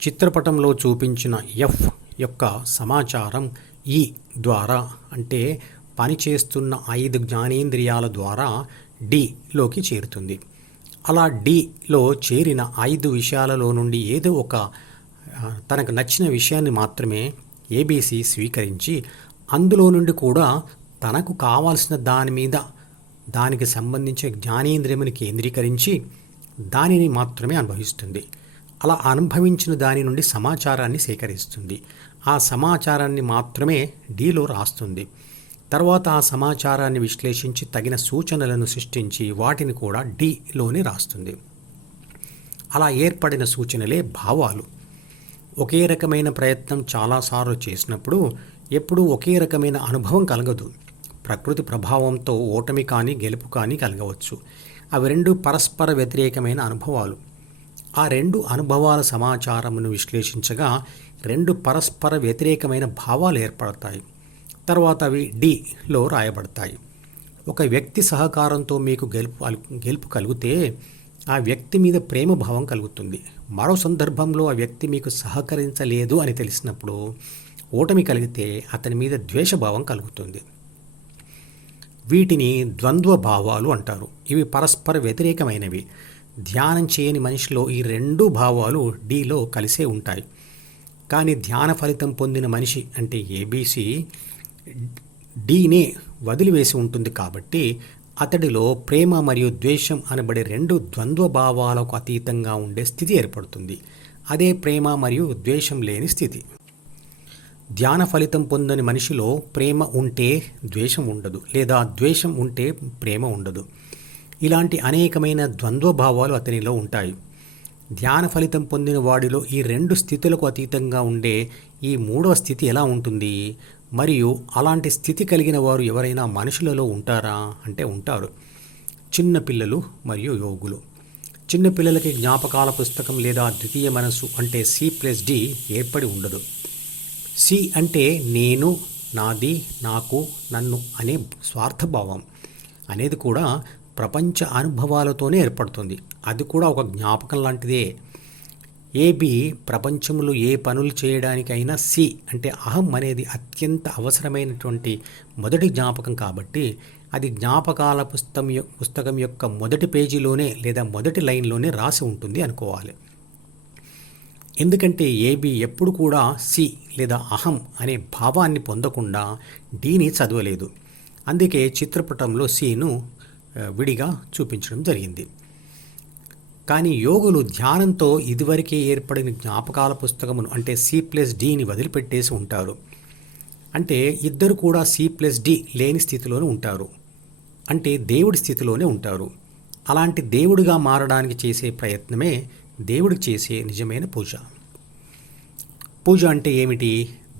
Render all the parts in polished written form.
చిత్రపటంలో చూపించిన ఎఫ్ యొక్క సమాచారం ఈ ద్వారా అంటే పనిచేస్తున్న 5 జ్ఞానేంద్రియాల ద్వారా డిలోకి చేరుతుంది. అలా డిలో చేరిన 5 విషయాలలో నుండి ఏదో ఒక తనకు నచ్చిన విషయాన్ని మాత్రమే ఏబీసీ స్వీకరించి అందులో నుండి కూడా తనకు కావాల్సిన దాని మీద దానికి సంబంధించిన జ్ఞానేంద్రియముని కేంద్రీకరించి దానిని మాత్రమే అనుభవిస్తుంది. అలా అనుభవించిన దాని నుండి సమాచారాన్ని సేకరిస్తుంది. ఆ సమాచారాన్ని మాత్రమే డీలో రాస్తుంది. తర్వాత ఆ సమాచారాన్ని విశ్లేషించి తగిన సూచనలను సృష్టించి వాటిని కూడా డీలోనే రాస్తుంది. అలా ఏర్పడిన సూచనలే భావాలు. ఒకే రకమైన ప్రయత్నం చాలాసార్లు చేసినప్పుడు ఎప్పుడూ ఒకే రకమైన అనుభవం కలగదు. ప్రకృతి ప్రభావంతో ఓటమి కానీ గెలుపు కానీ కలగవచ్చు. అవి రెండు పరస్పర వ్యతిరేకమైన అనుభవాలు. ఆ రెండు అనుభవాల సమాచారమును విశ్లేషించగా 2 పరస్పర వ్యతిరేకమైన భావాలు ఏర్పడతాయి. తర్వాత అవి డిలో రాయబడతాయి. ఒక వ్యక్తి సహకారంతో మీకు గెలుపు కలిగితే ఆ వ్యక్తి మీద ప్రేమ భావం కలుగుతుంది. మరో సందర్భంలో ఆ వ్యక్తి మీకు సహకరించలేదు అని తెలిసినప్పుడు ఓటమి కలిగితే అతని మీద ద్వేషభావం కలుగుతుంది. వీటిని ద్వంద్వ భావాలు అంటారు. ఇవి పరస్పర వ్యతిరేకమైనవి. ధ్యానం చేయని మనిషిలో ఈ 2 భావాలు డిలో కలిసే ఉంటాయి. కానీ ధ్యాన ఫలితం పొందిన మనిషి అంటే ఏబీసీ డీనే వదిలివేసి ఉంటుంది. కాబట్టి అతడిలో ప్రేమ మరియు ద్వేషం అనబడే 2 ద్వంద్వ భావాలకు అతీతంగా ఉండే స్థితి ఏర్పడుతుంది. అదే ప్రేమ మరియు ద్వేషం లేని స్థితి. ధ్యాన ఫలితం పొందని మనిషిలో ప్రేమ ఉంటే ద్వేషం ఉండదు, లేదా ద్వేషం ఉంటే ప్రేమ ఉండదు. ఇలాంటి అనేకమైన ద్వంద్వ భావాలు అతనిలో ఉంటాయి. ధ్యాన ఫలితం పొందిన వాడిలో ఈ 2 స్థితులకు అతీతంగా ఉండే ఈ 3వ స్థితి ఎలా ఉంటుంది? మరియు అలాంటి స్థితి కలిగిన వారు ఎవరైనా మనుషులలో ఉంటారా అంటే ఉంటారు. చిన్నపిల్లలు మరియు యోగులు. చిన్నపిల్లలకి జ్ఞాపకాల పుస్తకం లేదా ద్వితీయ మనసు అంటే C+D ఏర్పడి ఉండదు. సి అంటే నేను, నాది, నాకు, నన్ను అనే స్వార్థభావం అనేది కూడా ప్రపంచ అనుభవాలతోనే ఏర్పడుతుంది. అది కూడా ఒక జ్ఞాపకం లాంటిదే. ఏబి ప్రపంచంలో ఏ పనులు చేయడానికైనా సి అంటే అహం అనేది అత్యంత అవసరమైనటువంటి మొదటి జ్ఞాపకం. కాబట్టి అది జ్ఞాపకాల పుస్తకం యొక్క మొదటి పేజీలోనే లేదా మొదటి లైన్లోనే రాసి ఉంటుంది అనుకోవాలి. ఎందుకంటే ఏబి ఎప్పుడు కూడా సి లేదా అహం అనే భావాన్ని పొందకుండా డీని చదవలేదు. అందుకే చిత్రపటంలో సిను విడిగా చూపించడం జరిగింది. కానీ యోగులు ధ్యానంతో ఇదివరకే ఏర్పడిన జ్ఞాపకాల పుస్తకమును అంటే C+Dని వదిలిపెట్టేసి ఉంటారు. అంటే ఇద్దరు కూడా C+D లేని స్థితిలోనే ఉంటారు. అంటే దేవుడి స్థితిలోనే ఉంటారు. అలాంటి దేవుడిగా మారడానికి చేసే ప్రయత్నమే దేవుడికి చేసే నిజమైన పూజ. పూజ అంటే ఏమిటి?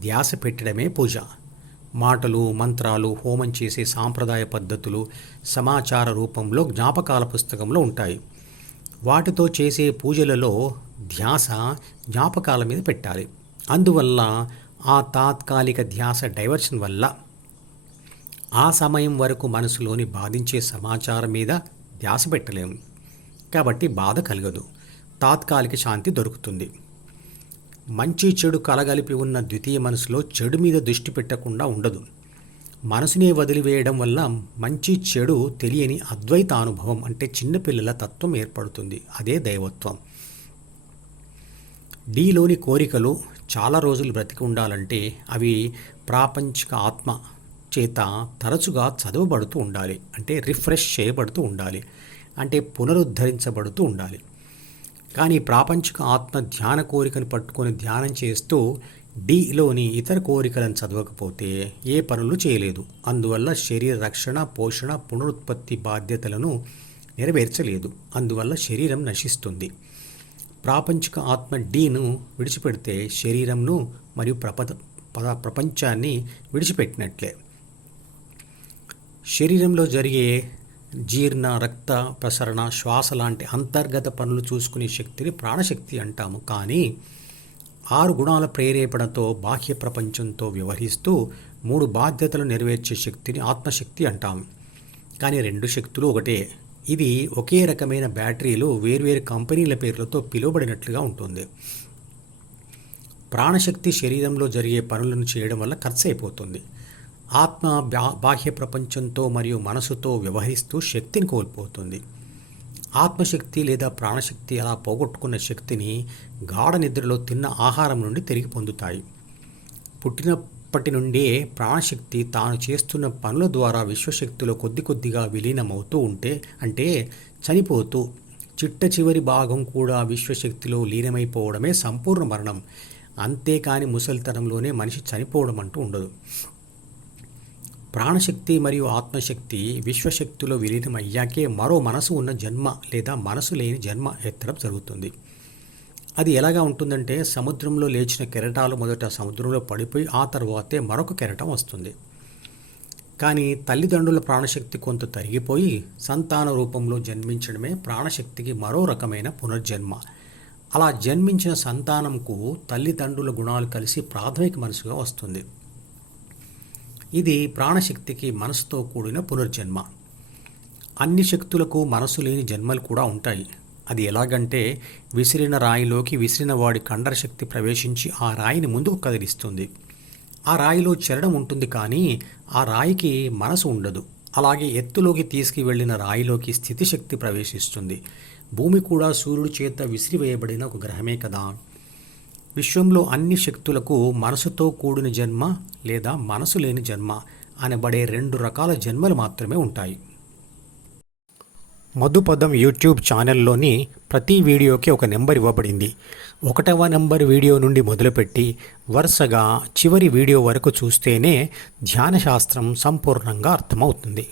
ధ్యాస పెట్టడమే పూజ. మాటలు, మంత్రాలు, హోమం చేసే సాంప్రదాయ పద్ధతులు సమాచార రూపంలో జ్ఞాపకాల పుస్తకంలో ఉంటాయి. వాటితో చేసే పూజలలో ధ్యాస జ్ఞాపకాల మీద పెట్టాలి. అందువల్ల ఆ తాత్కాలిక ధ్యాస డైవర్షన్ వల్ల ఆ సమయం వరకు మనసులోని బాధించే సమాచారం మీద ధ్యాస పెట్టలేము. కాబట్టి బాధ కలగదు, తాత్కాలిక శాంతి దొరుకుతుంది. మంచి చెడు కలగలిపి ఉన్న ద్వితీయ మనసులో చెడు మీద దృష్టి పెట్టకుండా ఉండదు. మనసునే వదిలివేయడం వల్ల మంచి చెడు తెలియని అద్వైత అనుభవం అంటే చిన్నపిల్లల తత్వం ఏర్పడుతుంది. అదే దైవత్వం. డీలోని కోరికలు చాలా రోజులు బ్రతికి ఉండాలంటే అవి ప్రాపంచిక ఆత్మ చేత తరచుగా చదవబడుతూ ఉండాలి. అంటే రిఫ్రెష్ చేయబడుతూ ఉండాలి. అంటే పునరుద్ధరించబడుతూ ఉండాలి. కానీ ప్రాపంచిక ఆత్మ ధ్యాన కోరికను పట్టుకొని ధ్యానం చేస్తూ డిలోని ఇతర కోరికలను చదవకపోతే ఏ పనులు చేయలేదు. అందువల్ల శరీర రక్షణ, పోషణ, పునరుత్పత్తి బాధ్యతలను నెరవేర్చలేదు. అందువల్ల శరీరం నశిస్తుంది. ప్రాపంచిక ఆత్మ డీను విడిచిపెడితే శరీరంను మరియు ప్రపంచాన్ని విడిచిపెట్టినట్లే. శరీరంలో జరిగే జీర్ణ, రక్త ప్రసరణ, శ్వాస లాంటి అంతర్గత పనులు చూసుకునే శక్తిని ప్రాణశక్తి అంటాము. కానీ 6 గుణాల ప్రేరేపణతో బాహ్య ప్రపంచంతో వ్యవహరిస్తూ 3 బాధ్యతలు నెరవేర్చే శక్తిని ఆత్మశక్తి అంటాము. కానీ 2 శక్తులు ఒకటే. ఇది ఒకే రకమైన బ్యాటరీలు వేర్వేరు కంపెనీల పేర్లతో పిలువబడినట్లుగా ఉంటుంది. ప్రాణశక్తి శరీరంలో జరిగే పనులను చేయడం వల్ల ఖర్చు అయిపోతుంది. ఆత్మ బాహ్య ప్రపంచంతో మరియు మనసుతో వ్యవహరిస్తూ శక్తిని కోల్పోతుంది. ఆత్మశక్తి లేదా ప్రాణశక్తి అలా పోగొట్టుకున్న శక్తిని గాఢ నిద్రలో తిన్న ఆహారం నుండి తిరిగి పొందుతాయి. పుట్టినప్పటి నుండే ప్రాణశక్తి తాను చేస్తున్న పనుల ద్వారా విశ్వశక్తిలో కొద్ది కొద్దిగా విలీనమవుతూ ఉంటే, అంటే చనిపోతూ, చిట్ట చివరి భాగం కూడా విశ్వశక్తిలో లీనమైపోవడమే సంపూర్ణ మరణం. అంతేకాని ముసలితనంలోనే మనిషి చనిపోవడం అంటూ ఉండదు. ప్రాణశక్తి మరియు ఆత్మశక్తి విశ్వశక్తిలో విలీనం అయ్యాకే మరో మనసు ఉన్న జన్మ లేదా మనసు లేని జన్మ ఎత్తడం జరుగుతుంది. అది ఎలాగా ఉంటుందంటే, సముద్రంలో లేచిన కెరటాలు మొదట సముద్రంలో పడిపోయి ఆ తర్వాతే మరొక కెరటం వస్తుంది. కానీ తల్లిదండ్రుల ప్రాణశక్తి కొంత తరిగిపోయి సంతాన రూపంలో జన్మించడమే ప్రాణశక్తికి మరో రకమైన పునర్జన్మ. అలా జన్మించిన సంతానంకు తల్లిదండ్రుల గుణాలు కలిసి ప్రాథమిక మనసుగా వస్తుంది. ఇది ప్రాణశక్తికి మనసుతో కూడిన పునర్జన్మ. అన్ని శక్తులకు మనసు లేని జన్మలు కూడా ఉంటాయి. అది ఎలాగంటే, విసిరిన రాయిలోకి విసిరిన వాడి కండర శక్తి ప్రవేశించి ఆ రాయిని ముందుకు కదిలిస్తుంది. ఆ రాయిలో చలనం ఉంటుంది, కానీ ఆ రాయికి మనసు ఉండదు. అలాగే ఎత్తులోకి తీసుకువెళ్లిన రాయిలోకి స్థితిశక్తి ప్రవేశిస్తుంది. భూమి కూడా సూర్యుడి చేత విసిరివేయబడిన ఒక గ్రహమే కదా. విశ్వంలో అన్ని శక్తులకు మనసుతో కూడిన జన్మ లేదా మనసు లేని జన్మ అనబడే 2 రకాల జన్మలు మాత్రమే ఉంటాయి. మధుపదం యూట్యూబ్ ఛానల్లోని ప్రతి వీడియోకి ఒక నెంబర్ ఇవ్వబడింది. 1వ నెంబర్ వీడియో నుండి మొదలుపెట్టి వరుసగా చివరి వీడియో వరకు చూస్తేనే ధ్యాన శాస్త్రం సంపూర్ణంగా అర్థమవుతుంది.